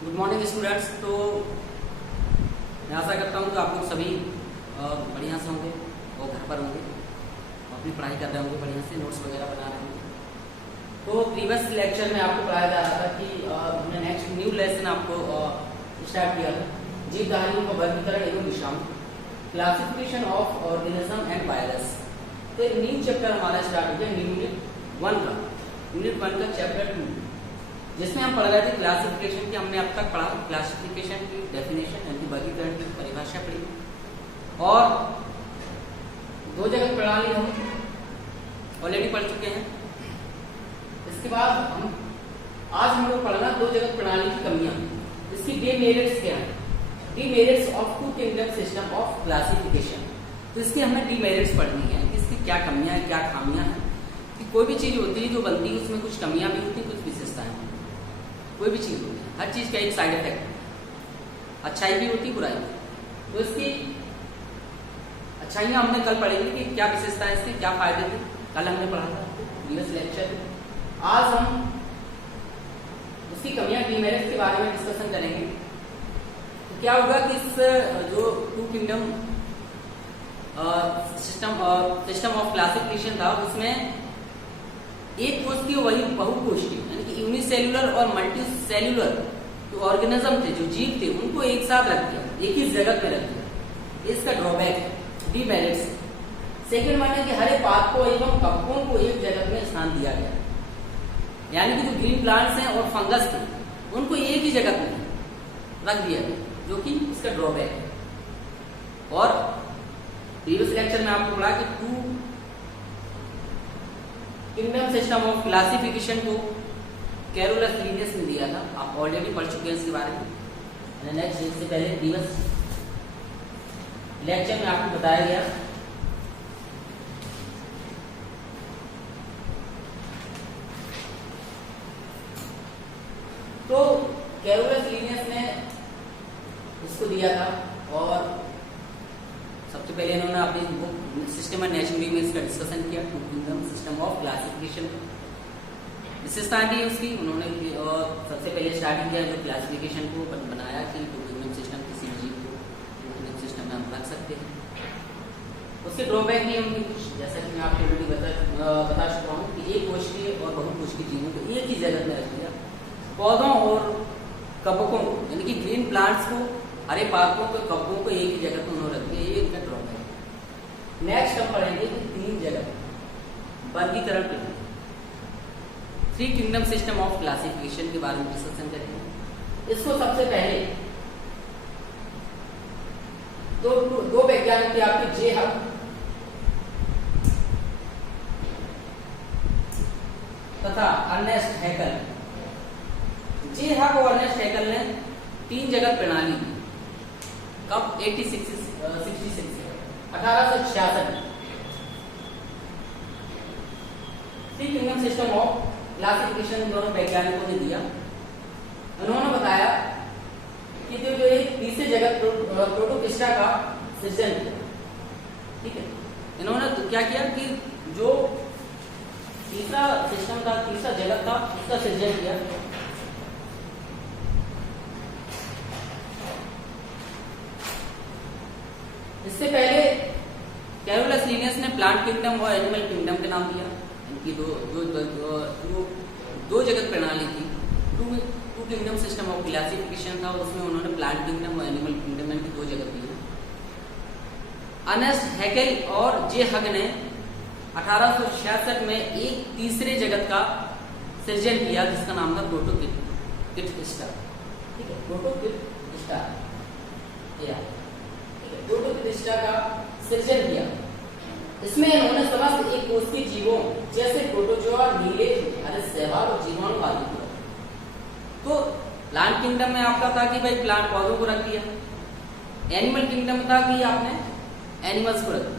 Good morning students. तो मैं आशा करता हूँ कि आप लोग सभी बढ़िया से होंगे और घर पर होंगे, अपनी पढ़ाई कर रहे होंगे, बढ़िया से नोट्स वगैरह बना रहे होंगे। तो प्रीवियस लेक्चर में आपको पढ़ाया जा रहा था कि हमने नेक्स्ट न्यू लेसन आपको स्टार्ट किया था, जीवधारियों का वर्गीकरण एवं विषाणु, classification of organism and virus. तो न्यू चैप्टर हमारा स्टार्ट हो गया यूनिट 1 का चैप्टर 2, जिसमें हम पढ़ रहे थे क्लासिफिकेशन की। हमने अब तक पढ़ा क्लासिफिकेशन की डेफिनेशन यानी वर्गीकरण की परिभाषा पढ़ी, और दो जगत प्रणाली हम ऑलरेडी पढ़ चुके हैं। इसके बाद आज हम लोग पढ़ना दो जगत प्रणाली की कमियां, इसकी डीमेरिट्स क्या है, demerits of two kingdom system of classification. तो इसकी हमें डीमेरिट्स पढ़नी है कि इसकी क्या कमियां हैं, क्या खामियां हैं। कि कोई भी चीज होती है जो बनती है उसमें कुछ कमियां भी होती हैं, कुछ विशेषताएं होती हैं। कोई भी चीज होती है, हर चीज का एक साइड इफेक्ट है, अच्छाई भी होती है, बुराई भी। तो इसकी अच्छाइयां हमने कल पढ़ेंगे कि क्या विशेषताएं इसकी, क्या फायदे थे, कल हमने पढ़ा था प्रीवियस लेक्चर में। आज हम उसकी कमियां डीमेरिट्स के बारे में डिस्कशन करेंगे। तो क्या होगा कि इस जो two kingdom system of classification था, उसमें एक कोश थी वही बहुकोष्ठीय, यानी कि यूनिसेल्युलर और मल्टी सेल्युलर जो ऑर्गेनिज्म थे, जो जीव थे, उनको एक साथ रख दिया, एक ही जगत में रख दिया। इसका ड्रॉबैक है, डीमेरिट्स। सेकेंड वन है कि हरे पादपों एवं कवकों को एक जगत में स्थान दिया गया, यानी कि जो ग्रीन प्लांट्स हैं और फंगस थे उनको एक ही जगत में रख दिया गया, जो कि इसका ड्रॉबैक है। और प्रीवियस लेक्चर में आपको पढ़ा कि two kingdom system of classification को कैरोलस लीनियस ने दिया था। आप ऑलरेडी पढ़ चुके हैं इसके बारे में। नेक्स्ट इससे पहले प्रीवियस लेक्चर में आपको बताया गया तो कैरोलस लीनियस ने इसको दिया था। और सबसे पहले इन्होंने अपनी बुक सिस्टम एंड नेचुरली में इसका डिस्कशन किया, two kingdom system of classification. विशेषताएं दी उसकी उन्होंने, और सबसे पहले स्टार्टिंग किया जो क्लासिफिकेशन को बनाया कि टू किंगडम सिस्टम किसी जीव को टू किंगडम सिस्टम में हम रख सकते हैं। उसके ड्रॉबैक भी हम कुछ, जैसा कि मैं आपको ऑलरेडी बता चुका हूँ कि एक कोशिकीय और बहुकोशिकीय जीवों को एक ही जगत में रख दिया। पौधों और कवकों को, यानी कि ग्रीन प्लांट्स को, हरे पादपों को, कवकों को एक ही जगह में उन्होंने रख दिया, ये इनका ड्रॉबैक है। नेक्स्ट हम पढ़ेंगे कि तीन जगह वर्गीकरण के three kingdom system of classification के बारे में डिस्कशन करेंगे। इसको सबसे पहले दो वैज्ञानिक थे आपके, जे हक तथा अर्नेस्ट हैकल। जे हक और अर्नेस्ट हैकल ने तीन जगत प्रणाली दी। कब? 1866 three kingdom system of classification दोनों वैज्ञानिकों ने दिया। उन्होंने बताया कि जो एक तीसरे जगत प्रोटोपिस्टा का सृजन किया। ठीक है, इन्होंने तो क्या किया कि जो तीसरा सिस्टम था, तीसरा जगत था, उसका सृजन किया। इससे पहले कैरोलस लीनियस ने प्लांट किंगडम और एनिमल किंगडम के नाम दिया। इनकी दो जगत प्रणाली थी, two kingdom system of classification था, उसमें उन्होंने प्लांट किंगडम और एनिमल किंगडम की दो जगत दी। अर्नेस्ट हैकेल और जे हग ने 1866 में एक तीसरे जगत का सृजन किया, जिसका नाम था प्रोटोपिस्टा। ठीक है, प्रोटोपिस्टा प्रोटोपिस्टा का सृजन किया। इसमें इन्होंने समस्त एक कोशिकीय जीवों जैसे प्रोटोजोआ, नीले, हरे सहवाल और जीवाणु आदि को। तो प्लांट किंगडम में आपका था कि भाई प्लांट पौधों को रख दिया, एनिमल किंगडम में था कि आपने एनिमल्स को रख दिया।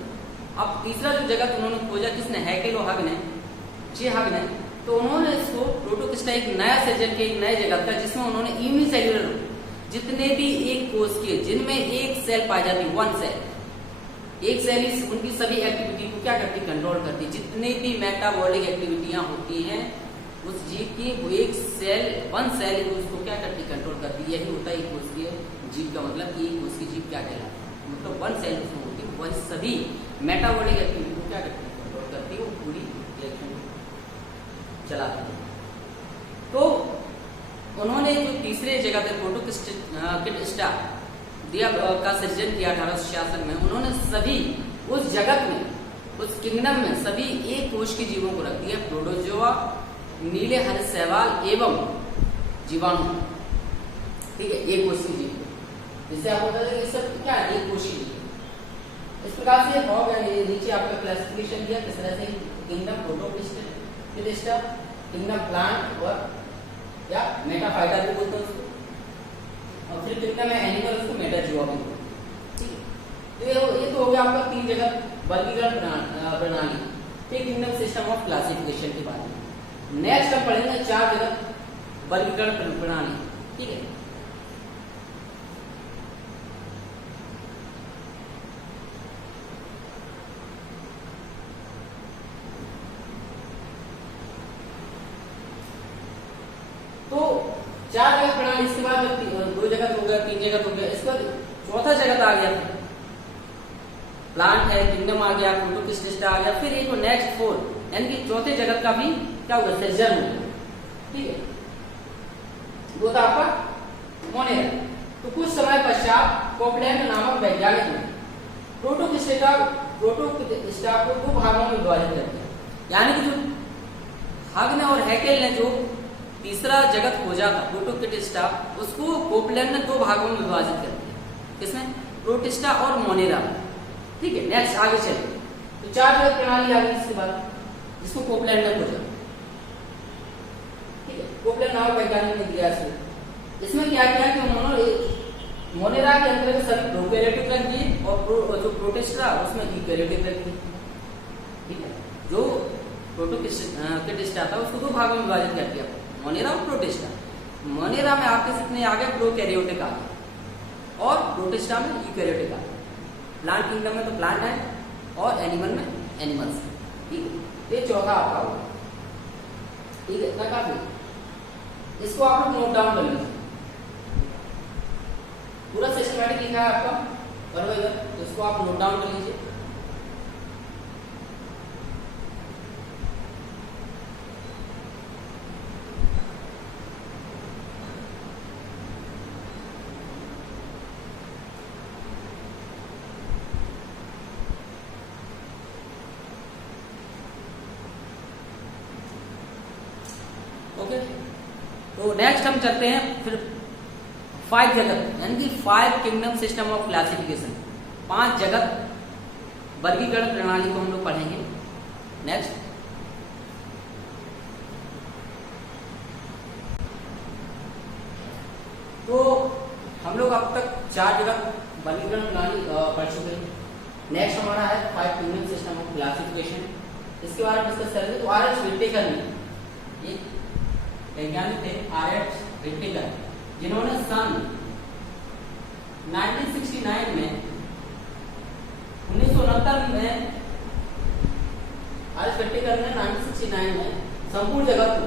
अब तीसरा जो जगत उन्होंने खोजा, किसने? हैकेल और हग ने, जे हग ने। तो उन्होंने इसको प्रोटोपिस्टा एक नया सृजन किया, एक नए जगत का, जिसमें उन्होंने यूनिसेल्युलर जितने भी एक कोश के जिनमें एक सेल पाई जाती, वन सेल, एक सेल उनकी सभी एक्टिविटी को क्या करती? कंट्रोल करती। जितने भी मेटाबॉलिक एक्टिविटियां होती हैं उस जीव की वो एक सेल, वन सेल है, उसको क्या करती, कंट्रोल करती है। यही होता है एक कोशिकीय जीव का मतलब कि एक कोशिकीय जीव क्या कहलाता है, मतलब वन सेल उसमें होती है, वही सभी मेटाबॉलिक एक्टिविटी को क्या करती है, कंट्रोल करती है, वो पूरी रिएक्शन चलाती है। तो उन्होंने जो तीसरे जगह पे प्रोटोकिस्टा दिया का सृजन किया 1866 में, उन्होंने सभी उस जगत में, उस किंगडम में सभी एक कोश के जीवों को रख दिया, प्रोटोजोआ, नीले हरे शैवाल एवं जीवाणु। ठीक है, एक कोश के जीव, जिससे आपको पता है ये सब क्या है, एक कोशी जीव। इस प्रकार से हो गया। ये नीचे आपका क्लासिफिकेशन दिया किस तरह से किंगडम प्रोटोकिस्टा, किंगडम प्लांट और या मेटाफाइटा भी बोलते हैं उसको, और फिर किंगडम में एनिमल उसको मेटाजोआ भी बोलते हैं। ठीक है, तो ये तो हो गया आपका 3 जगह वर्गीकरण प्रणाली। फिर किंगडम सिस्टम ऑफ क्लासिफिकेशन के बारे में नेक्स्ट हम पढ़ेंगे 4 जगह वर्गीकरण प्रणाली। ठीक है, तो 4 जगत प्रणाली, इसके बाद 2 जगत हो गया, 3 जगत हो गया, इसके बाद चौथा जगत आ गया, प्लांट है, किंगडम आ गया, प्रोटोकिस्टा आ गया, फिर एक नेक्स्ट 4 यानी कि चौथे जगत का भी क्या होगा, सृजन होगा। ठीक है, वो था आपका मोनेरा। तो कुछ समय पश्चात कोपलैंड नामक वैज्ञानिक ने प्रोटोकिस्टा को 2 भागों में विभाजित कर दिया, यानी कि जो हग्न और हैकेल ने जो तीसरा जगत खोजा था प्रोटोकिस्टा, उसको कोपलैंड ने 2 भागों में विभाजित कर दिया, किसमें, प्रोटिस्टा और मोनेरा। ठीक है, नेक्स्ट आगे चलिए। तो 4 जगत प्रणाली आ गई इसके बाद, जिसको कोपलैंड ने खोजा। ठीक है, कोपलैंड नामक वैज्ञानिक ने दिया इसमें क्या किया कि उन्होंने मोनेरा के अंतर्गत सभी प्रोकैरियोटिक रख दिए और जो प्रोटिस्टा उसमें यूकैरियोटिक रख दिए। ठीक है, जो प्रोटोकिस्टा था उसको 2 भागों में विभाजित कर दिया, मोनेरा और प्रोटिस्टा। मोनेरा में आपके कितने आ गए, प्रोकैरियोटिक आ गए, और प्रोटिस्टा में यूकैरियोटिक आ गए। प्लांट किंगडम में तो प्लांट है और एनिमल में एनिमल्स है। ठीक है, ये चौथा आपका होगा। ठीक है, इतना काफी, इसको आप लोग नोट डाउन कर लीजिए। पूरा सिस्टमैटिक लिखा है आपका बराबर, तो इसको आप नोट डाउन कर लीजिए। ओके, तो नेक्स्ट हम चलते हैं फिर 5 जगत, यानी कि 5 किंगडम सिस्टम ऑफ क्लासिफिकेशन, 5 जगत वर्गीकरण प्रणाली को हम लोग पढ़ेंगे। नेक्स्ट, तो हम लोग अब तक 4 जगत वर्गीकरण प्रणाली पढ़ चुके हैं। नेक्स्ट हमारा है 5 किंगडम सिस्टम ऑफ क्लासिफिकेशन, इसके बारे में डिस्कस करेंगे। तो आर.एच. व्हिटेकर ने, ये वैज्ञानिक थे आर.एच. व्हिटेकर, जिन्होंने सन 1969 में 1969 में आर.एच. व्हिटेकर ने 1969 में संपूर्ण जगत को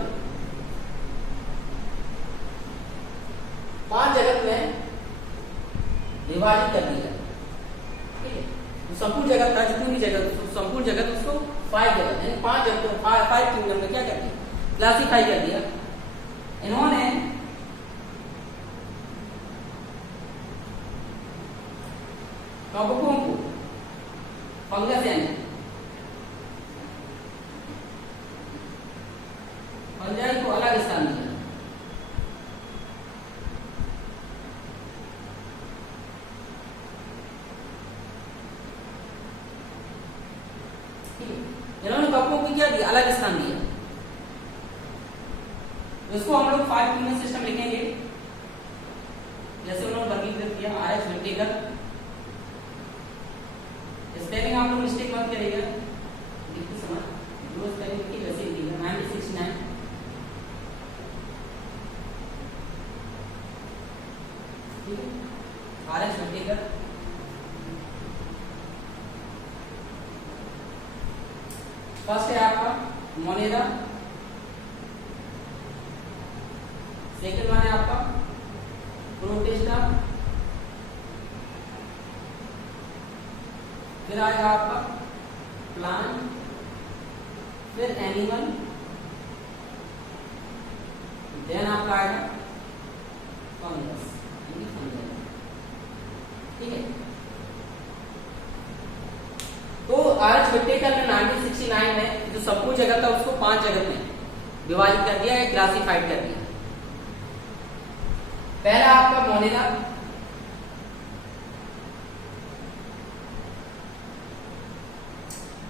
5 जगत में विभाजित कर दिया। ठीक है, तो संपूर्ण जगत था, जितनी भी जगत, तो संपूर्ण जगत उसको 5 जगत यानी 5 जगत 5 किंगडम में क्या कर दिया, क्लासिफाई कर दिया। इन्होंने कवकों को, फंगस यानी फंजाई को अलग स्थान दिया। इन्होंने कवकों को क्या दिया, अलग स्थान दिया। इसको हम लोग 5 किंगडम सिस्टम लिखेंगे, जैसे उन्होंने वर्गीकृत किया आर.एच. व्हिटेकर। स्पेलिंग आप लोग मिस्टेक मत करिएगा, लिखते समय जो स्पेलिंग लिखी वैसे ही लिखिएगा। 1969 ठीक है, आर.एच. व्हिटेकर। फर्स्ट है आपका मोनेरा, सेकंड वन है आपका प्रोटिस्टा, फिर आएगा आपका प्लांट, फिर एनिमल, देन आपका आएगा फंगस। ठीक है, तो आर्च विट्टेकर ने 1969 में जो सब कुछ जगत था उसको 5 जगत में विभाजित कर दिया है, क्लासिफाइड कर दिया। पहला आपका मोनेला,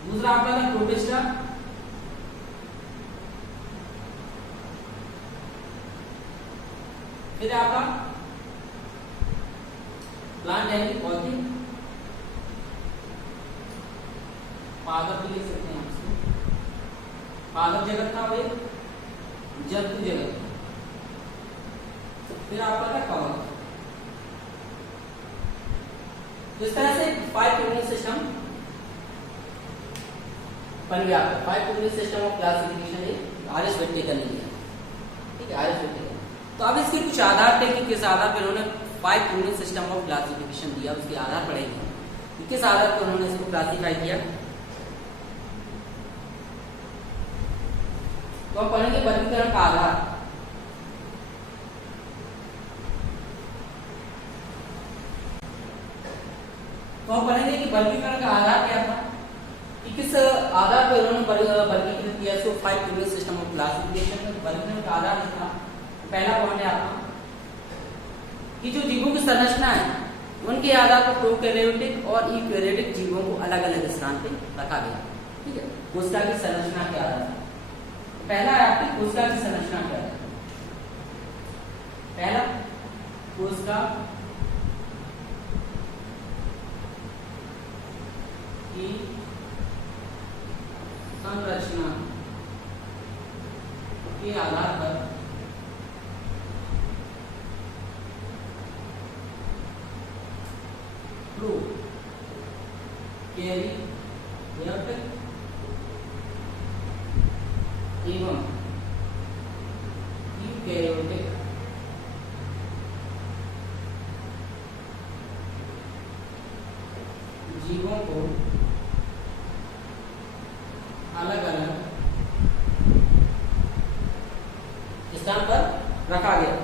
दूसरा आपका था प्रोटिस्टा, फिर आपका प्लांट एनिमल पॉलिथीन, पादप भी लिख सकते हैं आप इसको, पादप जगत था, वे जंतु जगत, फिर आपका था कवक। इस तरह से 5 यूनिट सिस्टम बन गया। 5 unit system of classification R S. Whittaker ने दिया। ठीक है, आर.एस. विट्टेकर। तो अब इसके कुछ आधार थे कि किस आधार पर उन्होंने 5 यूनिट सिस्टम ऑफ क्लासिफिकेशन दिया, उसके आधार पढ़ेंगे किस आधार पर उन्होंने इसको क्लासिफाई किया। तो हम पढ़ेंगे वर्गीकरण का आधार। तो हम पढ़ेंगे कि वर्गीकरण का आधार क्या था, कि किस आधार पर उन्होंने वर्गीकृत किया इसको 5 यूनिट सिस्टम ऑफ क्लासिफिकेशन में। वर्गीकरण का आधार था, पहला पॉइंट है आपका कि जो जीवों की संरचना है उनके आधार पर प्रोकैरियोटिक और यूकैरियोटिक जीवों को अलग अलग स्थान पे रखा गया। ठीक है, कोशिका की संरचना के आधार पर पहला है आपकी कोशिका की संरचना क्या है। पहला कोशिका की संरचना के आधार पर प्रोकैरियोटिक एवं यूकैरियोटिक जीवों को अलग अलग स्थान पर रखा गया,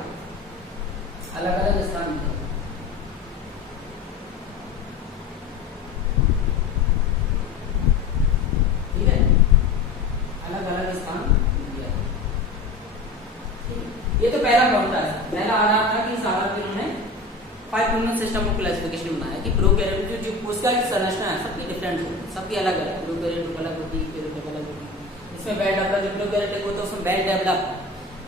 अलग अलग स्थान पर। ठीक है, अलग अलग स्थान दिया। ये तो पहला पॉइंट था, पहला आधार था कि इस आधार पर उन्होंने 5 यूनिट सिस्टम ऑफ क्लासिफिकेशन बनाया कि प्रोकैरियोटिक जो कोशिका की संरचना है सबकी डिफरेंट होती, सबकी अलग अलग, प्रोकैरियोटिक अलग होती है, यूकैरियोटिक अलग होती है। इसमें बेल डेवलप, जो प्रोकैरियोटिक होता है उसमें बेल डेवलप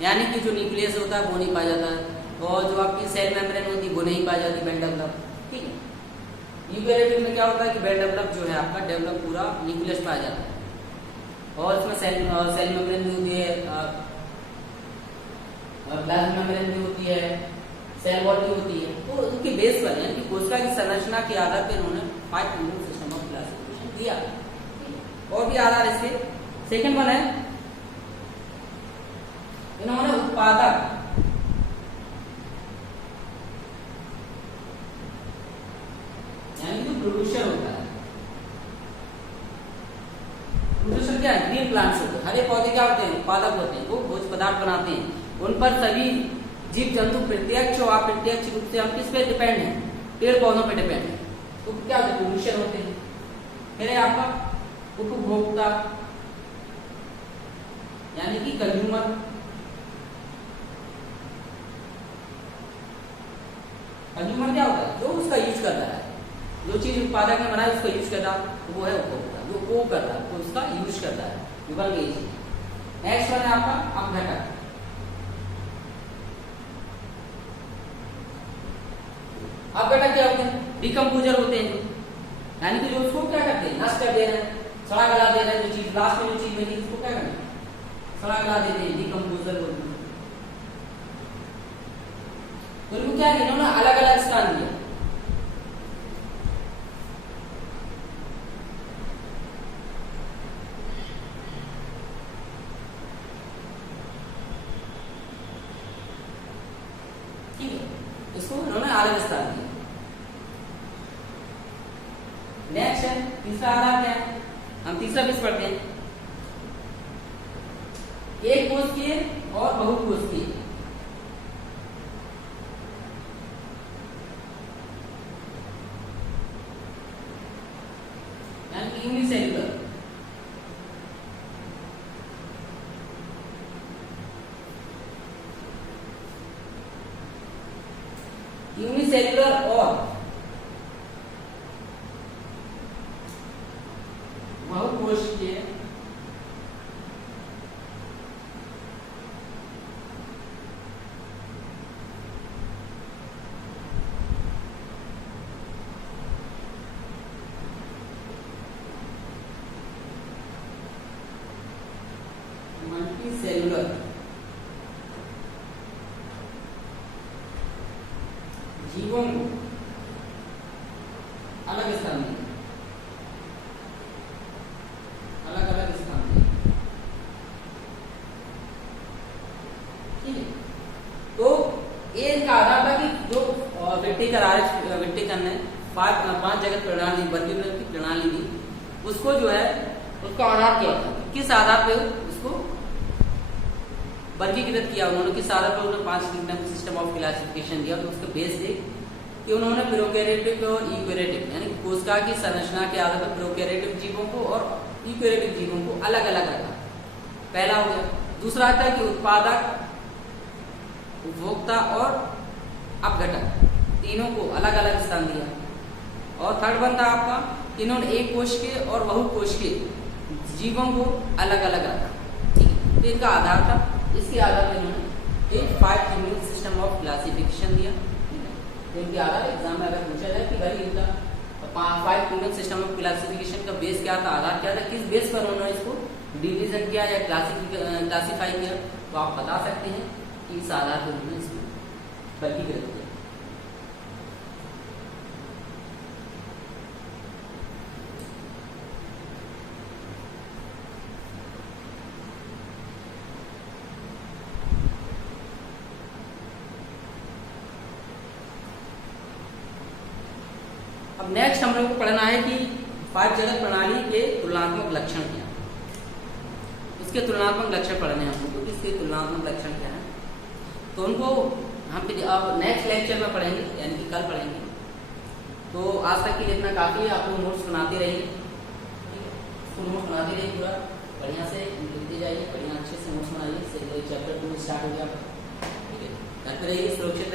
यानी कि जो न्यूक्लियस होता है वो नहीं पाया जाता है, और जो आपकी सेल मेम्ब्रेन होती है वो नहीं पाई जाती बेल डेवलप। ठीक है, यूकैरियोटिक में क्या होता है कि बेल डेवलप जो है आपका डेवलप पूरा न्यूक्लियस पाया जाता है, और इसमें सेल मेम्ब्रेन भी होती है, प्लाज्मा मेम्ब्रेन भी होती है, सेल वॉल भी होती है। तो उनके बेस पर यानी कि कोशिका की संरचना के आधार पर उन्होंने 5 यूनिट सिस्टम ऑफ क्लासिफिकेशन दिया। और भी आधार इसके सेकंड वन है, इन्होंने उत्पादक यानी जो प्रोड्यूसर होता है, प्रोड्यूसर क्या है, ग्रीन प्लांट्स होते हैं, हरे पौधे क्या होते हैं, उत्पादक होते हैं, वो भोज्य पदार्थ बनाते हैं। उन पर सभी जीव जंतु प्रत्यक्ष और अप्रत्यक्ष रूप से हम किस पे डिपेंड है, पेड़ पौधों पे डिपेंड है। तो क्या होते हैं, प्रोड्यूसर होते हैं। फिर है आपका उपभोक्ता यानी कि कंज्यूमर, कंज्यूमर क्या होता है, जो उसका यूज कर रहा है, जो चीज उत्पादक ने बनाई उसका यूज कर रहा है तो वो है उपभोक्ता, जो वो कर रहा है तो उसका यूज कर रहा है, युगल गई। नेक्स्ट वन है आपका अपघटक। अपघटक क्या होते हैं, डिकम्पोजर होते हैं, यानी कि जो उसको क्या करते हैं, नष्ट कर दे रहे हैं, सड़ा गला दे रहे हैं, जो चीज लास्ट में जो चीज बनी उसको क्या करना है, सड़ा गला देते हैं, डिकम्पोजर बोलते हैं। तो इनको क्या है, इन्होंने अलग अलग स्थान दिया। अलग स्थान दिया। नेक्स्ट है तीसरा आधार क्या है, हम तीसरा बेस पढ़ते हैं। एक कोशिकीय और बहुकोशिकीय। यानी यूनिसेल्युलर, यूनिसेल्युलर और बहुकोशिकीय मल्टीसेल्युलर जीवों को अलग स्थान में, अलग अलग स्थान में। ठीक है, तो ये इनका आधार था कि जो विट्टिकन ने 5 जगत प्रणाली, वर्गीकरण की प्रणाली दी, उसको जो है उसका आधार क्या था, किस आधार पे उसको वर्गीकृत किया उन्होंने, किस आधार पर उन्होंने 5 किंगडम सिस्टम ऑफ क्लासिफिकेशन दिया। तो उसका बेस थे कि उन्होंने प्रोकैरियोटिक और यूकैरियोटिक यानी कोशिका की संरचना के आधार पर प्रोकैरियोटिक जीवों को और यूकैरियोटिक जीवों को अलग अलग रखा, पहला हो गया। दूसरा आता है कि उत्पादक, उपभोक्ता और अपघटक तीनों को अलग अलग स्थान दिया। और थर्ड बनता आपका कि इन्होंने एक कोशिकीय और बहुकोशिकीय जीवों को अलग अलग रखा। ठीक है, तो इनका आधार था, इसके आधार पर इन्होंने एक 5 किंगडम सिस्टम ऑफ क्लासिफिकेशन दिया। तो इनके आधार एग्जाम में अगर पूछा जाए कि भाई इनका 5 किंगडम सिस्टम ऑफ क्लासिफिकेशन का बेस क्या था, आधार क्या था, किस बेस पर उन्होंने इसको डिवीजन किया या क्लासिफाई किया, तो आप बता सकते हैं कि इस आधार पर उन्होंने इसको वर्गीकृत किया। अब नेक्स्ट हम लोग को पढ़ना है कि 5 जगत प्रणाली के तुलनात्मक लक्षण क्या है। इसके तुलनात्मक लक्षण पढ़ने हैं हमको, इसके तुलनात्मक लक्षण क्या है, तो उनको हम अब नेक्स्ट लेक्चर में पढ़ेंगे, यानी कि कल पढ़ेंगे। तो आज तक के लिए इतना काफी है, आप लोग नोट्स बनाते रहिए, ठीक है, तो नोट्स बनाते रहिए, पूरा बढ़िया से लिखते जाइए, बढ़िया अच्छे से नोट्स बनाइए। चैप्टर 2 स्टार्ट हो गया, ठीक है, करते रहिए, सुरक्षित